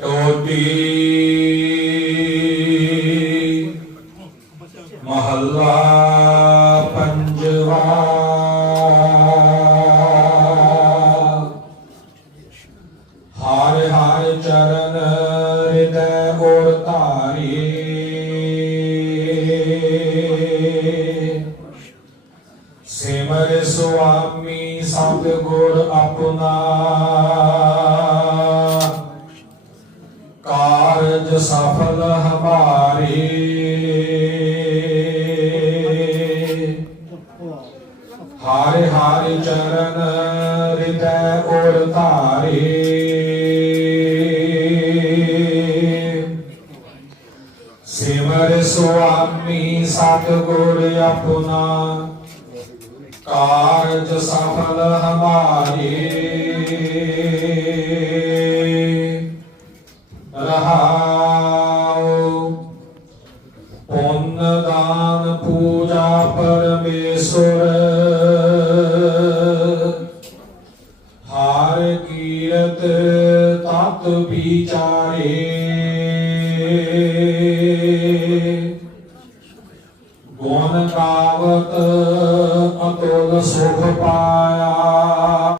ਚੋਟੀ ਮਹੱਲਾ ਪੰਜਵਾ। ਹਰ ਚਰਨ ਹਿਰਦੈ ਗੁਰ ਧਾਰੀ। ਸਿਮਰ ਸੁਆਮੀ ਸਤਿਗੁਰ ਆਪਣਾ। ਹਾਰੇ ਹਾਰੇ ਚਰਨ ਹਿਰਦੈ ਔਰ ਧਾਰੇ। ਸਿਮਰ ਸੁਆਮੀ ਸਤਗੁਰ ਆਪਣਾ ਕਾਰਜ ਸਫਲ ਹਮਾਰੇ। ਗੁਣ ਗਾਵਤ ਅਤੋਲ ਸੁਖ ਪਾਇਆ।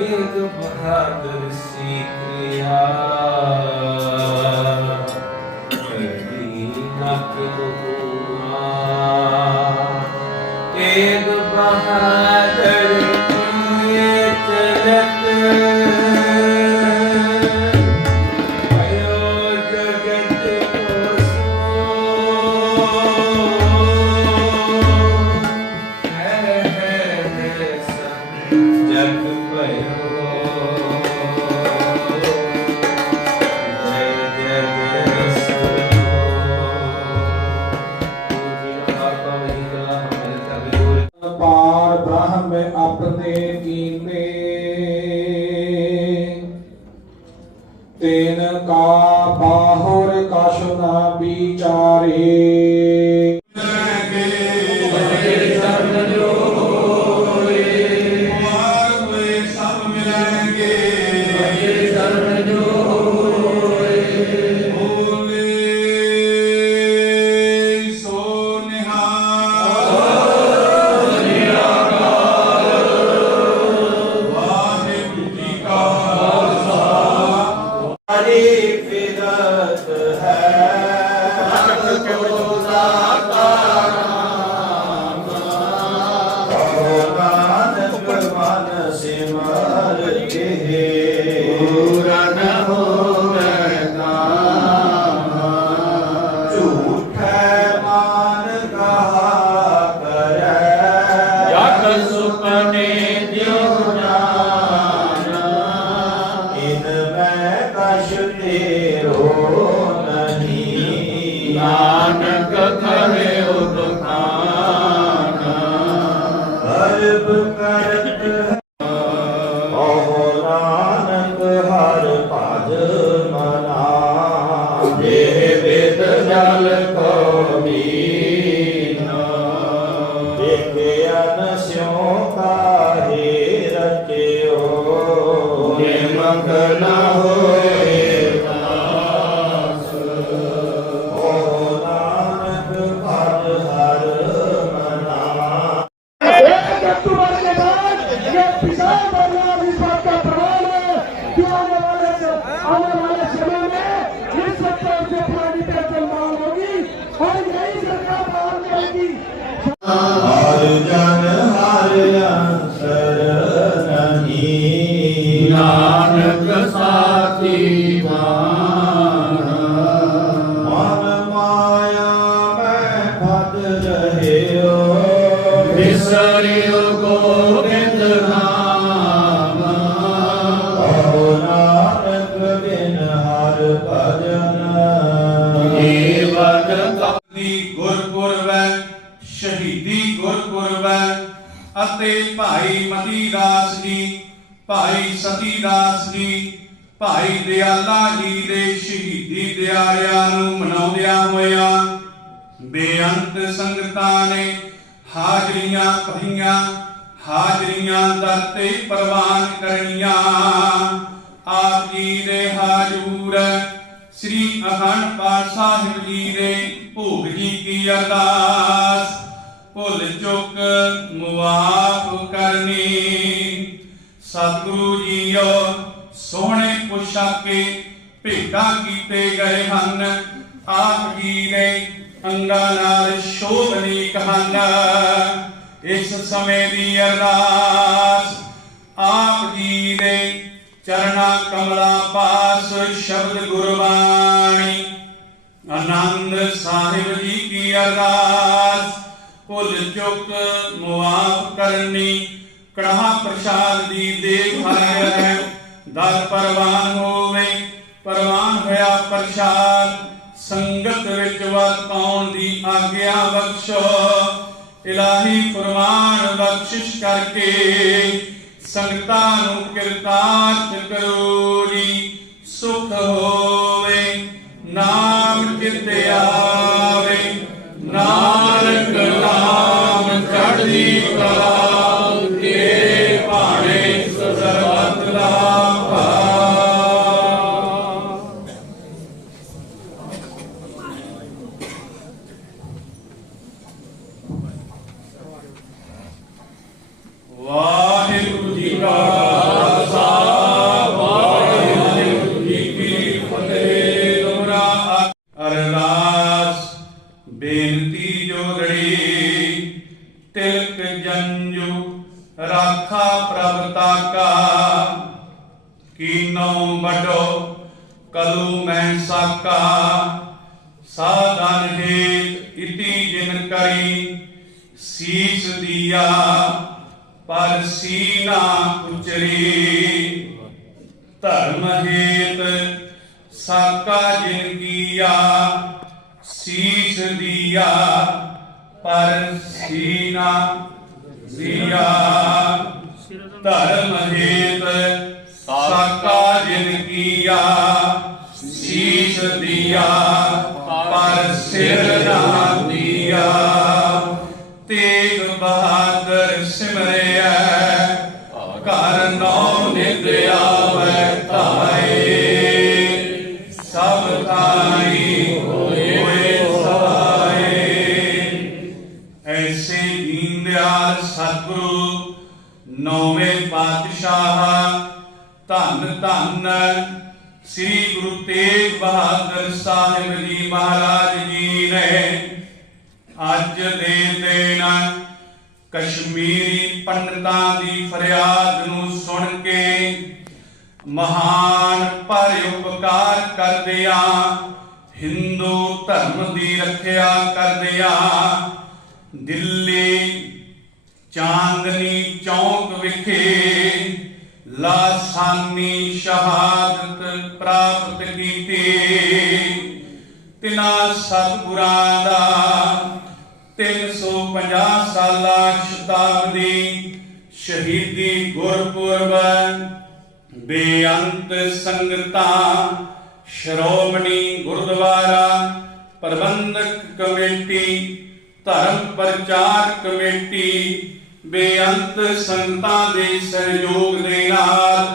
ਏਕ ਬਹਾਦਰ ਸੀ ਕ੍ਰਿਆ। ਕਦੀ ਨਾ ਕਿਉ ਏਕ ਬਹਾਦਰ तेन का बाहुर काशुना विचारे ਇਹ ਬੇਦ ਜਲ ਕੋ ਮੀਨਾ। ਦੇਖਿਆ ਨਸਿਓ ਕਾਹੇ ਰਚਿਓ। ਨਿਮਕ ਨਾ ਹੋ e, ਭਰਿਆ ਹੋਇਆ। ਬੇਅੰਤ ਸੰਗਤਾਂ ਨੇ ਹਾਜ਼ਰੀਆਂ ਭਰੀਆਂ, ਹਾਜ਼ਰੀਆਂ ਦਰ ਤੇ ਪ੍ਰਵਾਨ ਕਰਨੀਆਂ। ਆਪ ਜੀ ਦੇ ਹਾਜ਼ੂਰ ਸ੍ਰੀ ਅਖੰਡ ਪਾਠ ਸਾਹਿਬ ਜੀ ਦੇ ਭੋਗ ਜੀ ਕੀ ਅਰਦਾਸ। ਭੁੱਲ ਚੁੱਕ ਮੁਆਫ ਕਰਨੀ। ਸਤਿਗੁਰੂ ਜੀਓ, ਸੋਹਣੇ ਪੁਸ਼ਾਕੇ ਭੇਟਾ ਕੀਤੇ ਗਏ ਹਨ। ਆਪ ਜੀ ਦੇ ਅੰਗਾਂ ਨਾਲ ਸ਼ੋਭਨੀਕ ਹਨ ਇਸ ਸਮੇਂ ਦੀ ਅਰਦਾਸ ਆਪ ਜੀ ਦੇ ਚਰਣਾ ਕਮਲਾ ਪਾਸ ਸ਼ਬਦ ਗੁਰਬਾਣੀ। ਆਨੰਦ ਸਾਹਿਬ ਜੀ ਕੀ ਅਰਦਾਸ, ਭੁੱਲ ਚੁੱਕ ਮੁਆਫ ਕਰਨੀ। ਕੜਾ ਪ੍ਰਸ਼ਾਦ ਦੀ ਦੇਖਭਾਲ ਹੈ ਦਰ ਪਰਵਾਨ ਹੋਵੇ, ਪਰਵਾਨ ਹੋਇਆ ਪ੍ਰਸ਼ਾਦ। ਸੰਗਤ ਵਿੱਚ ਵਰਤਾਉਣ ਦੀ ਆਗਿਆ ਬਖਸ਼ੋ, ਇਲਾਹੀ ਫਰਮਾਨ ਬਖਸ਼ਿਸ਼ ਕਰਕੇ ਸੰਗਤਾਂ ਨੂੰ ਕਿਰਤਾਰਥ ਕਰੋ ਜੀ, ਸੁਖ ਹੋਵੇ, ਨਾਮ ਚਿਤ ਆਵੇ। ਕੀਨੋ ਕਲੂ ਮੈਂ ਸਾਕਾ, ਸਾਧਨ ਹੇਤ ਇਤੀ ਜਿਨ ਕਰੀ, ਸੀਸ ਦੀਆ, ਪਰ ਸੀਨਾ ਉਚਰੀ। ਧਰਮ ਹੇਤ ਸਾਕਾ ਜਿਨ ਕੀਆ, ਸੀਸ ਦੀਆ, ਪਰ ਸੀਨਾ ਦੀਆ। ਧਰਮ ਹੇਤ ਸਾਕਾ ਜਿਨ ਕੀਆ ਸੀਸ ਦੀਆ ਪਰ ਸਿਰ ਨਾ ਦੀਆ। ਤੇਗ ਬਹਾਦਰ ਸਿਮਰਿਆ ਘਰ ਧੰਨ ਧੰਨ ਸ੍ਰੀ ਗੁਰੂ ਤੇਗ ਬਹਾਦਰ ਸਾਹਿਬ ਜੀ ਮਹਾਰਾਜ ਜੀ ਨੇ ਅੱਜ ਦੇ ਦਿਨ ਕਸ਼ਮੀਰੀ ਪੰਡਤਾਂ ਦੀ ਫਰਿਆਦ ਨੂੰ ਸੁਣ ਕੇ ਮਹਾਨ ਪਰ ਉਪਕਾਰ ਕਰਦਿਆਂ ਹਿੰਦੂ ਧਰਮ ਦੀ ਰੱਖਿਆ ਕਰਦਿਆਂ, ਦਿੱਲੀ ਚਾਂਦਨੀ ਚੌਕ ਵਿਖੇ ਲਾਸਾਨੀ ਸ਼ਹਾਦਤ ਪ੍ਰਾਪਤ ਕੀਤੀ। ਤਿਨਾ ਸਤਿਗੁਰਾਂ ਦਾ 350 ਸਾਲਾ ਸ਼ਤਾਬਦੀ ਸ਼ਹੀਦੀ ਗੁਰਪੁਰਬ ਬੇਅੰਤ ਸੰਗਤਾਂ, ਸ਼੍ਰੋਮਣੀ ਗੁਰਦੁਆਰਾ, ਪ੍ਰਬੰਧਕ ਕਮੇਟੀ, ਧਰਮ ਪ੍ਰਚਾਰ ਕਮੇਟੀ ਬੇਅੰਤ ਸੰਗਤਾਂ ਦੇ ਸਹਿਯੋਗ ਦੇ ਨਾਲ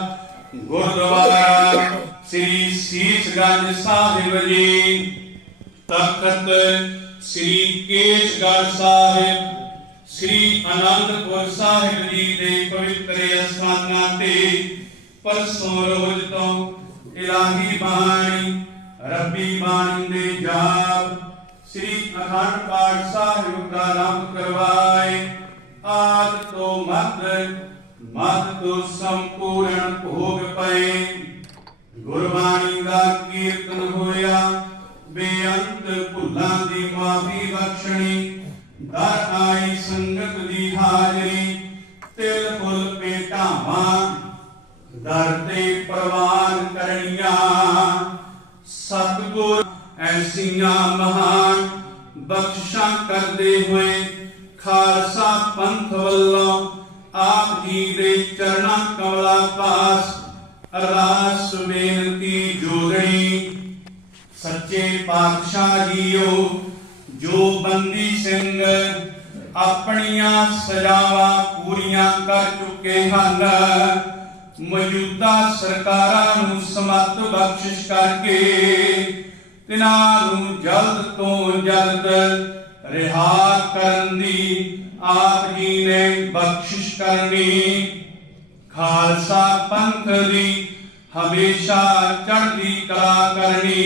ਗੁਰਦੁਆਰਾ ਸ੍ਰੀ ਸੀਸਗੰਜ ਸਾਹਿਬ ਜੀ ਤਖਤ ਸ੍ਰੀ ਕੇਸ਼ਗੜ੍ਹ ਸਾਹਿਬ ਸ੍ਰੀ ਅਨੰਦਪੁਰ ਸਾਹਿਬ ਜੀ ਦੇ ਪਵਿੱਤਰ ਅਸਥਾਨਾਂ ਤੇ ਪਰਸੋਂ ਰੋਜ਼ ਤੋਂ ਇਲਾਹੀ ਬਾਣੀ ਰੱਬੀ ਬਾਣੀ ਦੇ ਜਾਪ ਸ੍ਰੀ ਅਖੰਡ ਪਾਠ ਸਾਹਿਬ ਦਾ ਆਰੰਭ ਕਰਵਾਏ ਆਦ ਤੋਂ ਮਦ ਮਦ ਤੋਂ ਸੰਪੂਰਨ ਭੋਗ ਪਏ। ਗੁਰਬਾਣੀ ਦਾ ਕੀਰਤਨ ਹੋਇਆ। ਬੇਅੰਤ ਭੁੱਲਾਂ ਦੀ ਮਾਫੀ ਬਖਸ਼ਣੀ। ਦਰ ਆਈ ਸੰਗਤ ਦੀ ਹਾਜ਼ਰੀ। ਤਿਲ ਫੁੱਲ ਪੇਟਾਵਾਂ ਦਰ ਤੇ ਪ੍ਰਵਾਨ ਕਰਨੀਆਂ। ਸਤਿਗੁਰ ਐਸੀਆਂ ਮਹਾਨ ਬਖਸ਼ਾਂ ਕਰਦੇ ਹੋਏ ਖਾਲਸਾ ਅਰਦਾਸ ਬੇਨਤੀ ਜੋਦੜੀ ਸੱਚੇ ਪਾਤਸ਼ਾਹ ਜੀਓ, ਜੋ ਬੰਦੀ ਸਿੰਘ ਆਪਣੀਆਂ ਸਜ਼ਾਵਾਂ ਪੂਰੀਆਂ ਕਰ ਚੁੱਕੇ ਹਨ, ਮੌਜੂਦਾ ਸਰਕਾਰਾਂ ਨੂੰ ਸਮਤ ਬਖਸ਼ਿਸ਼ ਕਰਕੇ ਤਿਨਾਂ ਨੂੰ ਜਲਦ ਤੋਂ ਜਲਦ ਰਿਹਾ ਕਰਨ ਦੀ ਆਪ ਜੀ ਨੇ ਬਖਸ਼ਿਸ਼ ਕਰਨੀ। ਖਾਲਸਾ ਪੰਥ ਦੀ ਹਮੇਸ਼ਾ ਚੜ੍ਹਦੀ ਕਲਾ ਕਰਨੀ।